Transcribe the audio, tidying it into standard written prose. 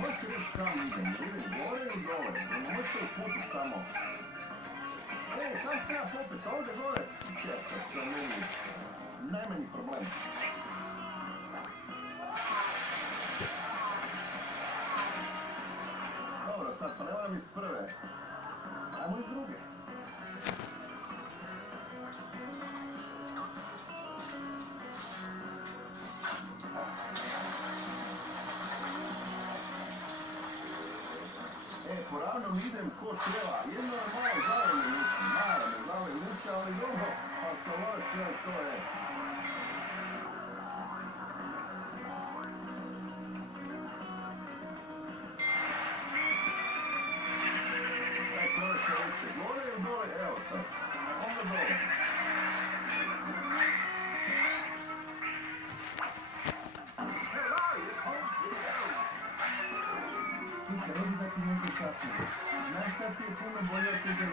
Možete reći kam idem, idem gore ili dole, možete uputiti tamo. Kam se ja popet, ovdje gore? Čekaj, sa meni, najmanji problem. Dobro, sad pa ne moram iz prve. Ajmo iz druge. Poravnom idem ko treba, jedno je malo zale muče, ali dobro, pa se ovo sve to je. To je sljedeće, gore ili dole, evo sad, onda dole. Slušaj, ovdje da ti nešto kasnije. Znaš šta ti je puno bolje od tebe,